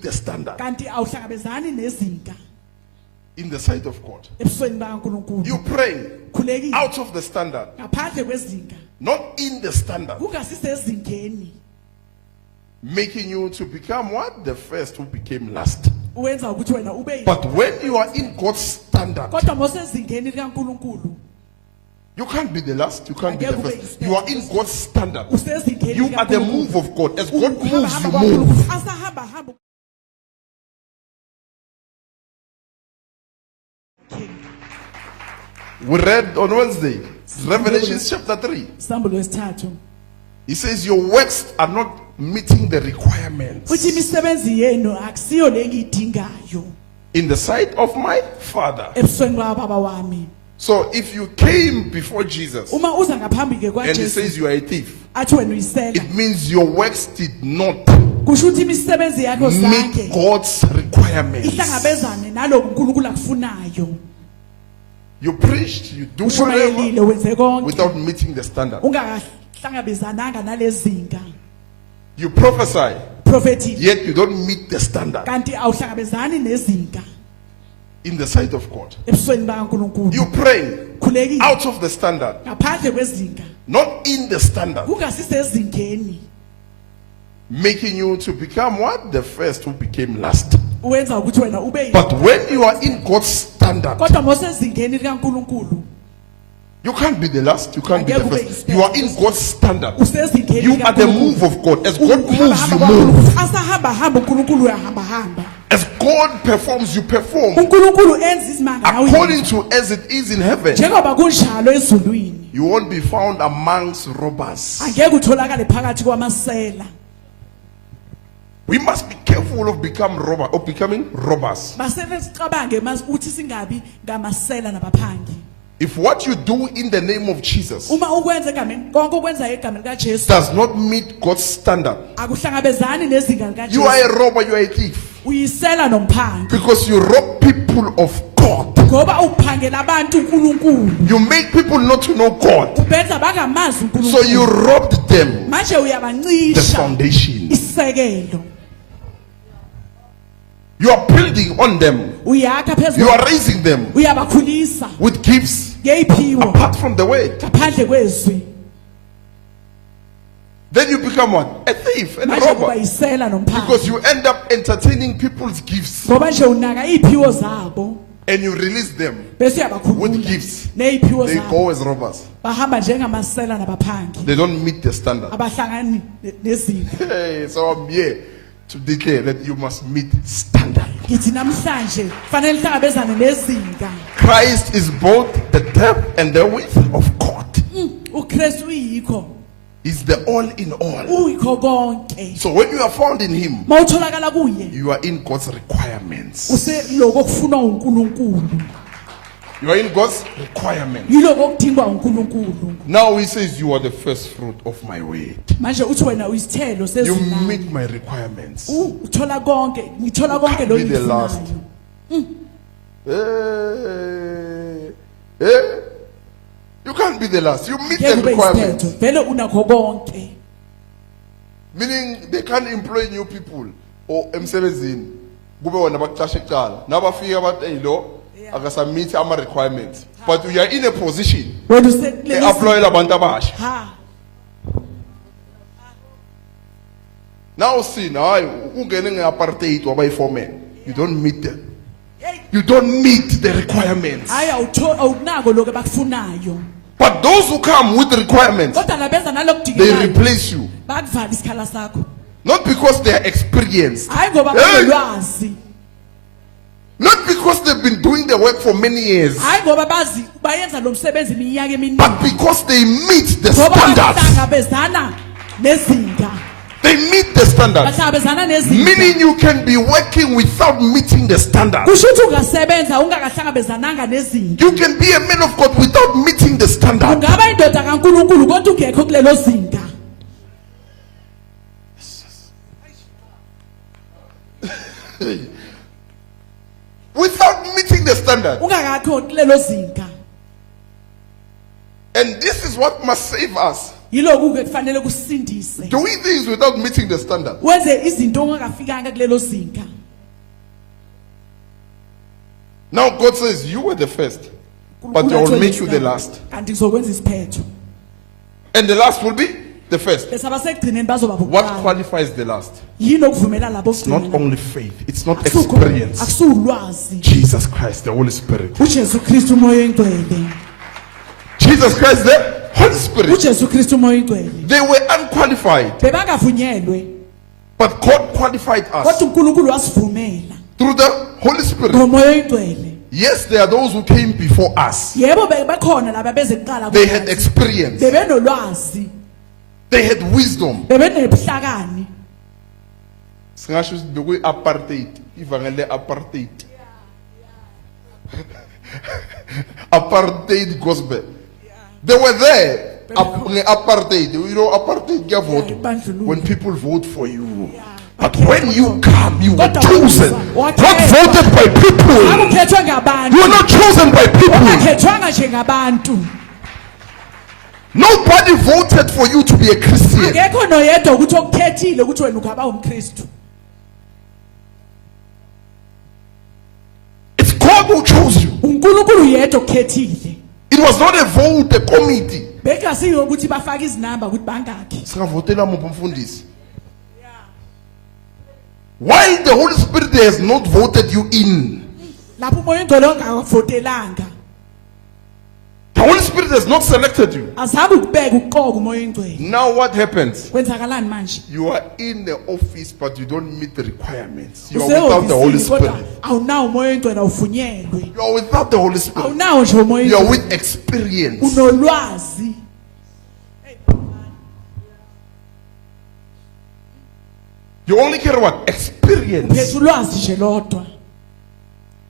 meet the standard kanti awuhlangabezani nezinga in the sight of God. ebusweni bakaNkulunkulu. You praying Khulekile out of the standard, ngaphandle kwezinga, not in the standard, kungasisezingeni, making you to become what? The first who became last. uwenza ukuthi wena ube But when you are in God's standard, kodwa mosezingeni likaNkulunkulu you can't be the last, you can't be the first. You are in God's standard. usezingeni You are the likaNkulunkulu. move of God. As God moves, you Uhamba move. kwaNkulunkulu, asahamba hamba. We read on Wednesday, Revelation chapter 3. Isambulo wesithathu He says, your works are not meeting the requirements uthi imisebenzi yenu akusiyo le ngiyidingayo in the sight of my Father. ebusweni baba wami. So if you came before Jesus Uma uza ngaphambi ke and he kwaJesu says you are a thief, athi wena uyisela, it means your works did not kusho ukuthi imisebenzi yakho meet zonke God's requirements. ihlangabezane naloko uNkulunkulu akufunayo. You preached, you do whatever Ushumayelile wenze konke without meeting the standard. ungakahlangabezananga nalezinga. You prophesy, Prophetic yet you don't meet the standard kanti awuhlangabezani nezinga in the sight of God. ebusweni bakaNkulunkulu. You pray Khulekile out of the standard, ngaphandle kwezinga, not in the standard, kungasisezingeni, making you to become what? The first who became last. uwenza ukuthi wena ube But when you are in God's standard, kodwa mosezingeni likaNkulunkulu you can't be the last, you can't be the first. You are in God's standard. usezingeni You are the likaNkulunkulu. move of God. As God Uhamba moves, hamba you kwaNkulunkulu. move. Asahamba hamba uNkulunkulu uyahamba hamba. As God performs, you perform. uNkulunkulu enza izimanga nawe According to as it is in heaven, njengoba kunjalo ezulwini. you won't be found amongst robbers. Angeke utholakale phakathi kwamasela. We must be careful of becoming robbers. Basele sicabange ukuthi singabi ngamasela nabaphangi. If what you do in the name of Jesus Uma ukwenza egameni konke ukwenza egameni kaJesu does not meet God's standard, akuhlangabezani nezinga you are likaJesu. a robber, you are a thief. Uyisela nomphangi Because you rob people of God. ngoba uphangela abantu uNkulunkulu. You make people not to know God. Ubenza bangamazi So you uNkulunkulu. robbed them. Manje The uyabancisha foundation. isekelo. You are building on them. Uyakha You phezulu. are raising them Uyabakhulisa with gifts ngeyiphiwo apart from the word. ngaphandle kwezwi. Then you become what? A thief and a Manje kuba robber. yisela nomphangi. Because you end up entertaining people's gifts Ngoba nje unaka iphiwo zabo and you release them bese with uyabakhulula gifts. neyiphiwo They zabo. go as robbers. Bahamba njengamasela nabaphangi. They don't meet the standard. Abahlangani nezinga. Hey, so I'm here to declare that you must meet standard. Ngithi namhlanje fanele hlangabezane nezinga. Christ is both the depth and the width of God. uKristu uyikho. He's the all in all. Uyikho konke. So when you are found in him, Mawutholakala kuye you are in God's requirements. useloko kufunwa uNkulunkulu. You are in God's requirements. Yiloko okudingwa uNkulunkulu. Now he says you are the first fruit of my word. Manje uthi wena uyisithelo You sezina. meet my requirements. Uthola konke, ngithola konke Can't lo be the last. ngikufunayo. You can't be the last. You meet Ngeke the ube requirements. isithetho. Vele unakho konke. Meaning they can't employ new people or emsebenzini kube wona bakuqashe ekuqala nabafika bathi hey lo akasammeet ama requirements but you are in a position Wena to usekuleli employ abantu abasha. ha. Now see now ungene ngeapartheid wabayiforeman, you don't meet them. You don't meet the requirements. Hayi awunako lokho bakufunayo. But those who come with the requirements, Kodwa labeza they nalokudingekayo. replace you. Bakuvala isikhala sakho. Not because they are experienced. Hayi ngoba Hey! banolwazi. Not because they've been doing the work for many years. Hayi ngoba bazi bayenza lo msebenzi iminyaka eminingi. But because they meet the Ngoba standards. bahlangabezana nezinga. They meet the standards. Bahlangabezana nezinga. Meaning you can be working without meeting the standard. Kusho ukuthi ungasebenza ungakahlangabezananga nezinga. You can be a man of God without meeting the standard. Ungaba indoda kaNkulunkulu kodwa ungekho kulelo zinga. Without meeting the standard. Ungakakho kulelo zinga. And this is what must save us. Yiloko ke kufanele kusindise. Doing things without meeting the standard. Wenze izinto ungakafikanga kulelo zinga. Now God says you were the first, but I will make you the last. kanti ngizokwenza isiphetho And the last will be the first. bese abasekugcineni bazoba What bokuqala qualifies the last? yini okuvumela labo It's not okugcina only faith, it's not Akusikho- experience. akusiwulwazi Jesus Christ, the Holy Spirit. uJesu Kristu umoya oyingcwele Jesus Christ, the Holy Spirit. uJesu Kristu umoya oyingcwele They were unqualified, bebangavunyelwe but God qualified us kodwa uNkulunkulu wasivumela through the Holy Spirit. ngomoya oyingcwele Yes, there are those who came before us. yebo bekhona laba beze kuqala They had experience, bebenolwazi they had wisdom. bebenebuhlakani Singasho ukuthi bekuyi-apartheid, ivangeli le-apartheid. Apartheid gospel. They were there. Apartheid. You know, apartheid kuyavotwa. bandlululo. When people vote for you. But Okay. when you come, you were Kodwa chosen. what- Not voted by people. akukhethwe ngabantu You were not chosen by people. ungakhethwanga nje ngabantu Nobody voted for you to be a Christian. akekho noyedwa ukuthi okukhethile ukuthi wena ungaba umKristu It's God who chose you. uNkulunkulu yedwa okukhethile It was not a vote, a committee. bekasiyo ukuthi bafake izinamba ukuthi bangakhi Singavotela muphi umfundisi? Why the Holy Spirit has not voted you in? lapho umoya ingcwele ongavotelanga The Holy Spirit has not selected you. azabe ukubeka uqoka umoya ingcwele Now what happens? kwenzakalani manje You are in the office but you don't meet the requirements. You are without the Holy usehhovisi kodwa Spirit. awunawo umoya ingcwele awuvunyelwe You are without the Holy Spirit. awunawo nje umoya You are ingcwele with experience. unolwazi You only care about experience, phethe ulwazi nje lodwa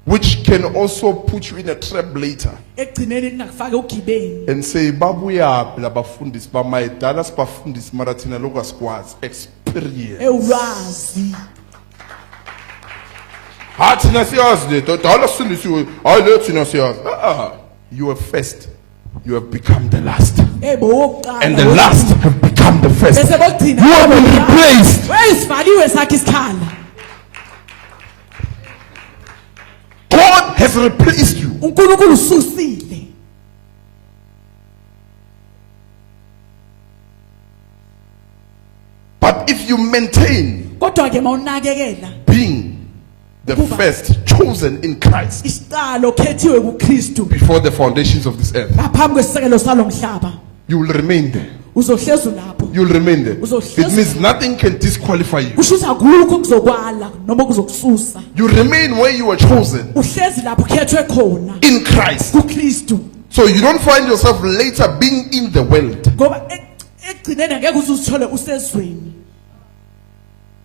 which can also put you in a trap later ekugcineni lingakufaka ugibeni and say, babuyaphi labafundisi bamayidala sibafundisi mara thina lokhu asikwazi. Experience. ewulwazi Ha thina siyazi le dala sifundisiwe hayi le thina siyazi. You are first, you have become the last, bowokuqala and the last have become the first. bese bokugcina You have been replaced. weyisivaliwe sakhe isikhala God has replaced you. uNkulunkulu ususile But if you maintain kodwa ke mawunakekela being the first chosen in Christ isiqalo khethiwe kuKristu before the foundations of this earth, ngaphambi kwesisekelo salomhlaba you will remain there. uzohlezi lapho You will remain there. Uzohlezi- It means nothing can disqualify you. kushuza akukho kuzokwala noma kuzokususa You remain where you were chosen uhlezi lapho khethwe khona in Christ. kuKristu So you don't find yourself later being in the world. ngoba ekugcineni angeke uzithole usezweni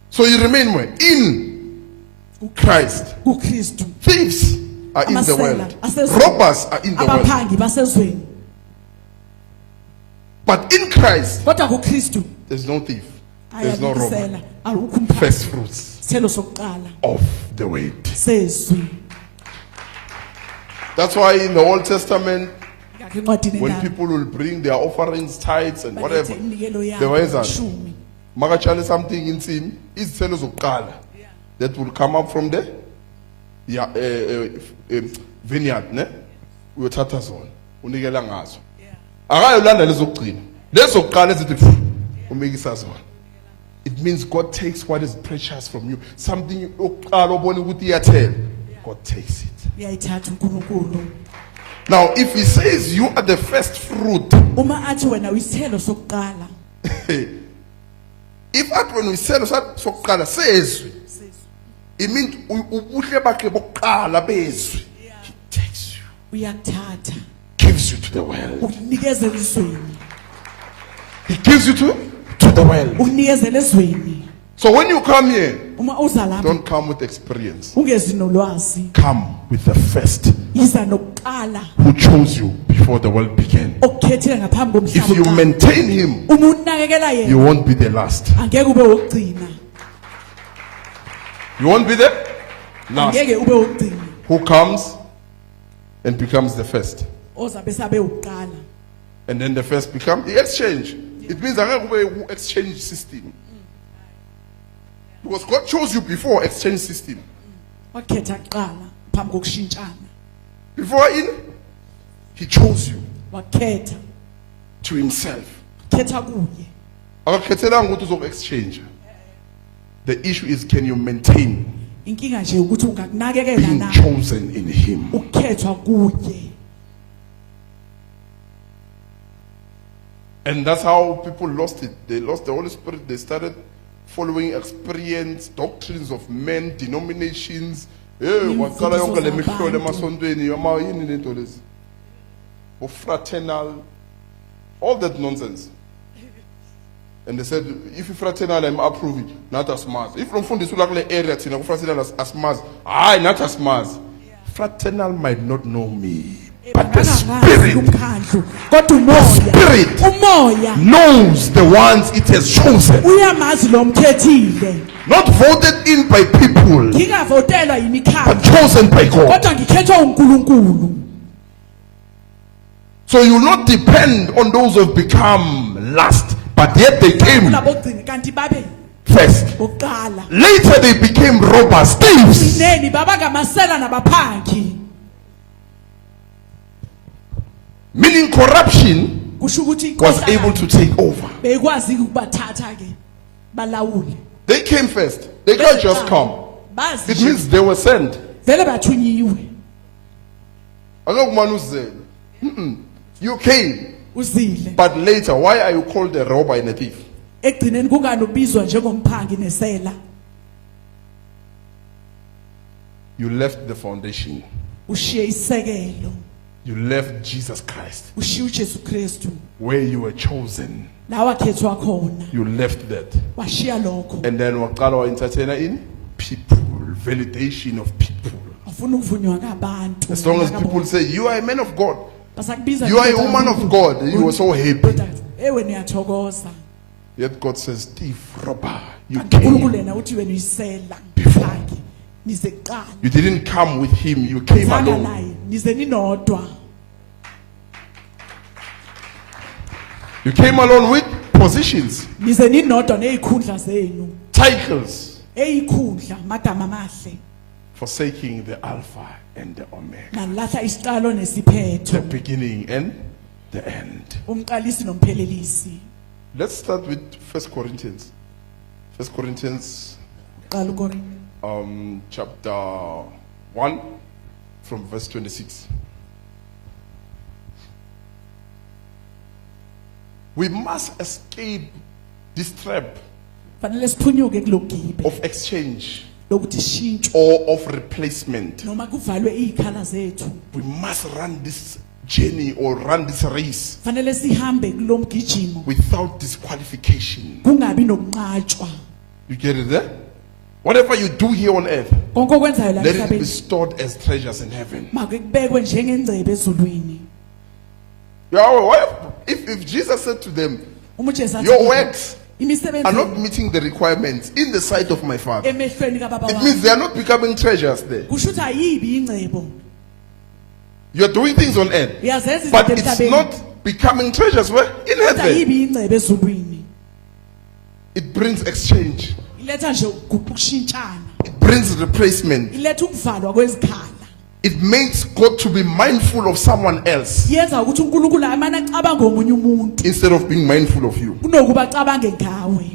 So you remain where? In Christ. kuKristu Thieves are in the Amasela world. asezweni. Robbers are in the world. abaphangi basezweni But in Christ, kodwa kuKristu there's no thief. There's no robber. ayabisela alukho umphangi First fruits sithelo sokuqala of the word. sezwi That's why in the Old Testament, ngakho encwadini when endala people will bring their offerings, tithes, and whatever, balethe iminikelo they yabo were ishumi makatshale something in sin, izithelo zokuqala that will come up from the vineyard, ne? Uyothatha zona, unikela ngazo. Akayolanda lezokugcina. Lezokuqala ezithi pfu, umikisa zona. It means God takes what is precious from you. Something oqala obone ukuthi iyathela. God takes it. uyayithatha uNkulunkulu Now, if he says you are the first fruit, uma athi wena uyisithelo sokuqala if athi wena uyiselo sokuqala sezwi, it means ubuhle bakhe bokuqala bezwi. He takes you, uyakuthatha gives you to the world. ukunikezela ezweni He gives you to the world. ukunikezela ezweni So when you come here, uma uza lapha don't come with experience. ungezi nolwazi Come with the first yiza nokuqala who chose you before the world began. okukhethile ngaphambi If you komhlaba maintain him, uma unakekela you yena won't be the last. angeke ube wokugcina You won't be the last. angeke ube wokugcina Who comes and becomes the first. ozabe sabe uqala And then the first become the exchange. It means angeke kube exchange system. Because God chose you before exchange system. wakhetha kuqala phambi kokushintshana Before in, he chose you wakhetha to himself. khetha kuye Akakhethelanga ukuthi uzoku-exchange. The issue is, can you maintain inkinga nje ukuthi ungakunakekela being na chosen in him? ukukhethwa kuye. And that's how people lost it. They lost the Holy Spirit. They started following experience, doctrines of men, denominations. Waqala yonke le mihlolo emasontweni, yini lento lezi? Or fraternal, all that nonsense. And they said, if you fraternal, I'm approving, not as Mars. If you don't find area, you know, fraternal as Mars. Not as Mars. Fraternal might not know me, but the Spirit kodwa Spirit umoya knows the ones it has chosen. uyamazi lo mkhethile Not voted in by people, ngingavotelwa but yimikhaya chosen by God. kodwa ngikhethwa uNkulunkulu. So you will not depend on those who have become last, but yet they came Labogcina kanti babe first. oqala Later they became robbers, thieves. neni baba ngamasela nabaphangi Meaning corruption kusho ukuthi was able to take over. bekwazi ukubathatha ke balawule. They came first. They can't just come. Bazi It means they were sent. vele bathunyiwe Akukumane uzele. Mm-mm. You came, uzile but later, why are you called a robber and a thief? egcineni kunganobizwa njengomphangi nesela. You left the foundation. Ushiye isekelo, You left Jesus Christ. ushiye uJesu Kristu Where you were chosen, la wakhethwa khona you left that. washiya lokho. And then waqala wa-entertainer in people, validation of people. Ufuna ukuvunywa ngabantu. As long as people say, you are a man of God, basakubiza you are a woman of God, you were so happy. ewe niyathokoza. Yet God says, thief, robber, you uNkulunkulu came. yena uthi wena uyisela Before. mphaki nize kuqala. You didn't come with him, you came Zanga alone. naye nize ninodwa. You came alone with positions, Nize ninodwa nezikhundla zenu. titles, Eyikhundla magama amahle. forsaking the Alpha and the Omega, Nalahla isiqalo the nesiphetho. beginning and the end. Umqalisi nomphelelisi. Let's start with 1 Corinthians. 1 Corinthians Qala uKorinte. chapter 1 from verse 26. We must escape this trap Fanele siphunyuke kulogibe of exchange lokuthi shintsho or of replacement. noma kuvalwe izikhala zethu. We must run this journey or run this race Fanele sihambe kulomgijimo without disqualification. kungabi nokunqatshwa. You get it there? Whatever you do here on earth, Konke okwenzayo la let it be emhlabeni stored as treasures in heaven. makubekwe njengengcebo ezulwini. Yahweh, why, if Jesus said to them, Uma uJesu athi your works imisebenzi are not meeting the requirements in the sight of my Father, emehlweni kababa it means wami they are not becoming treasures there. kusho ukuthi ayibi ingcebo. You're doing things on earth, Uyazenza but izinto it's emhlabeni not becoming treasures where in kodwa heaven. ayibi ingcebo ezulwini. It brings exchange, Iletha nje ukushintshana. it brings replacement. Iletha ukuvalwa kwezikhala. It makes God to be mindful of someone else Yenza ukuthi uNkulunkulu amana acabanga ngomunye umuntu instead of being mindful of you. kunokuba acabange ngawe.